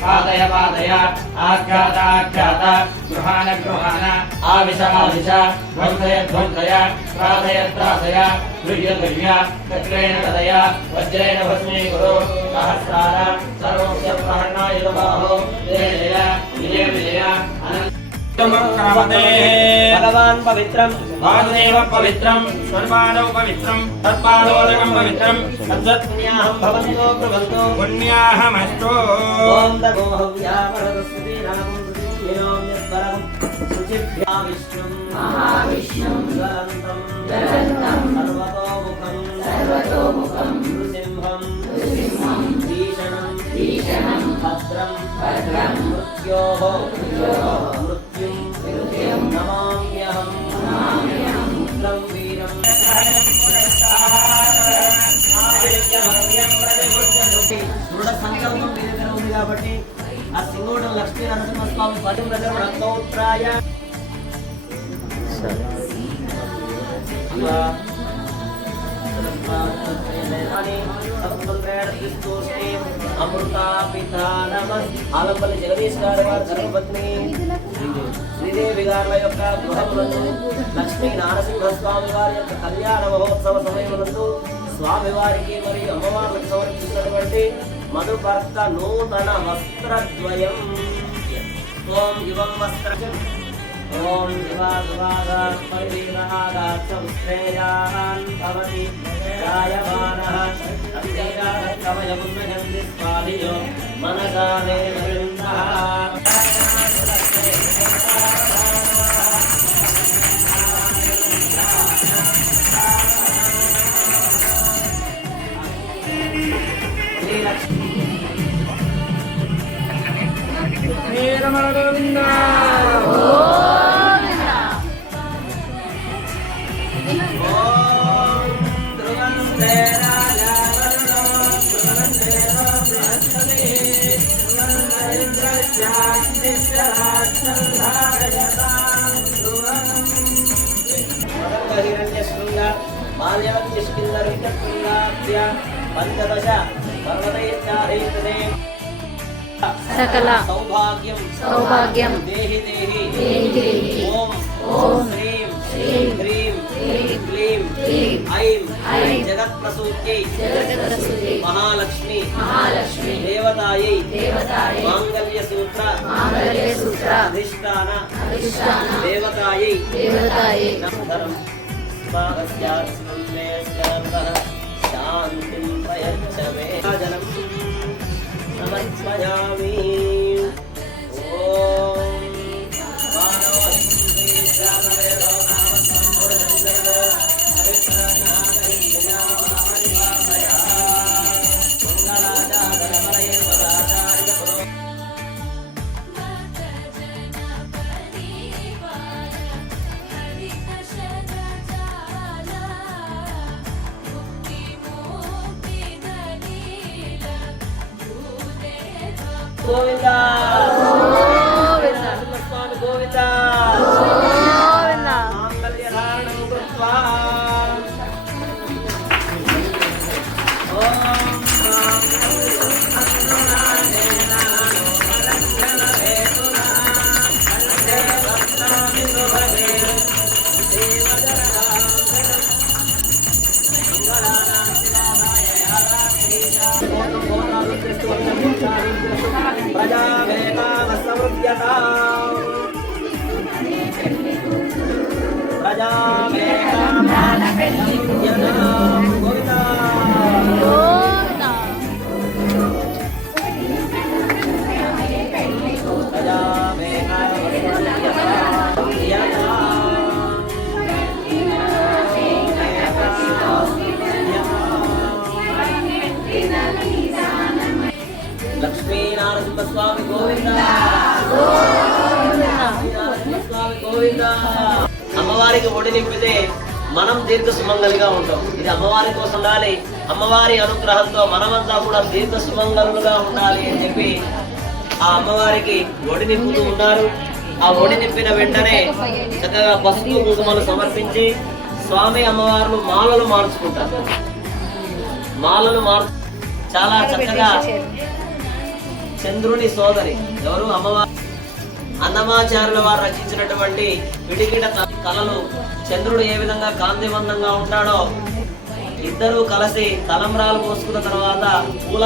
पादय पादय आख्यात आख्यात गृहाण गृहाण आविश आविश ध्वंसय ध्वंसय त्रासय त्रासय गृह्य गृह्य चक्रेण तदय वज्रेण भस्मीकुरु सहस्रार सर्वस्य प्रहरणाय नमः जय जय विजय विजय भगवान् पवित्रं वासुदेव पवित्रं सर्वाणौ पवित्रं तत्पादोदकं पवित्रं तद्वत्पुण्याहं भवन्तो प्रभन्तो पुण्याहमस्तु ॐ नमो हव्यावरस्वती रामं विनोम्यस्वरं शुचिभ्या विष्णुं महाविष्णुं ज्वलन्तं सर्वतोमुखं नृसिंहं भीषणं भद्रं मृत्योः దృఢ సంకల్పం మీ దగ్గర ఉంది కాబట్టి ఆ సింగోడు లక్ష్మీ నరసింహస్వామి పది ప్రజలు రక్తోత్రాయ అమృతా పితా నమ ఆలంపల్లి జగదీష్ గారి వారి ధర్మపత్ని శ్రీదేవి గారుల యొక్క గృహములందు లక్ష్మీ నారసింహస్వామి వారి యొక్క కళ్యాణ మహోత్సవ సమయములందు స్వామివారికి మరియు అమ్మవారికి సమర్పించినటువంటి మధుపర్క నూతన వస్త్రద్వయం ఓం యువం వస్త్ర ఓం దివాగాత్ పరివీరాగాత్ సంశ్రేయాన్ భవతి రాయమానః అత్యగాత్ కమయమున్నగంధి స్వామియో మనసానే వృందః రమణ గోవింద పంచదశ పర్వతైత్యాహైతనే సకల సౌభాగ్యం సౌభాగ్యం దేహి దేహి దేహి ఓం ఓం శ్రీం శ్రీం హ్రీం హ్రీం క్లీం క్లీం ఐం ఐం జగత్ప్రసూత్యై జగత్ప్రసూత్యై మహాలక్ష్మి మహాలక్ష్మి దేవతాయై దేవతాయై మాంగళ్యసూత్ర అధిష్టాన దేవతాయై నమః స్వాగత్యాస్మం మే స్కందః శాంతిం ప్రయచ్చ మే జనం సమర్పయామి ఓం గోవిందా గోవింద స్వామి గోవిందా గోవింద మాంగళ్యధారణం కృత్వా లక్ష్మీ నారసింహస్వామి గోవింద గోవింద. అమ్మవారికి ఒడి నింపితే మనం దీర్ఘ సుమంగలిగా ఉంటాం. ఇది అమ్మవారి కోసం ఉండాలి. అమ్మవారి అనుగ్రహంతో మనమంతా కూడా దీర్ఘ సుమంగలుగా ఉండాలి అని చెప్పి ఆ అమ్మవారికి ఒడి నింపుతూ ఉన్నారు. ఆ ఒడి నింపిన వెంటనే చక్కగా పసుపు కుంకుమలు సమర్పించి స్వామి అమ్మవార్లు మాలలు మార్చుకుంటారు. మాలలు చాలా చక్కగా చంద్రుని సోదరి ఎవరు అమ్మవారు అన్నమాచార్యుల వారు రచించినటువంటి పిడికిట కళలు చంద్రుడు ఏ విధంగా కాంతివంతంగా ఉంటాడో ఇద్దరు కలిసి తలంబ్రాలు పోసుకున్న తర్వాత పూల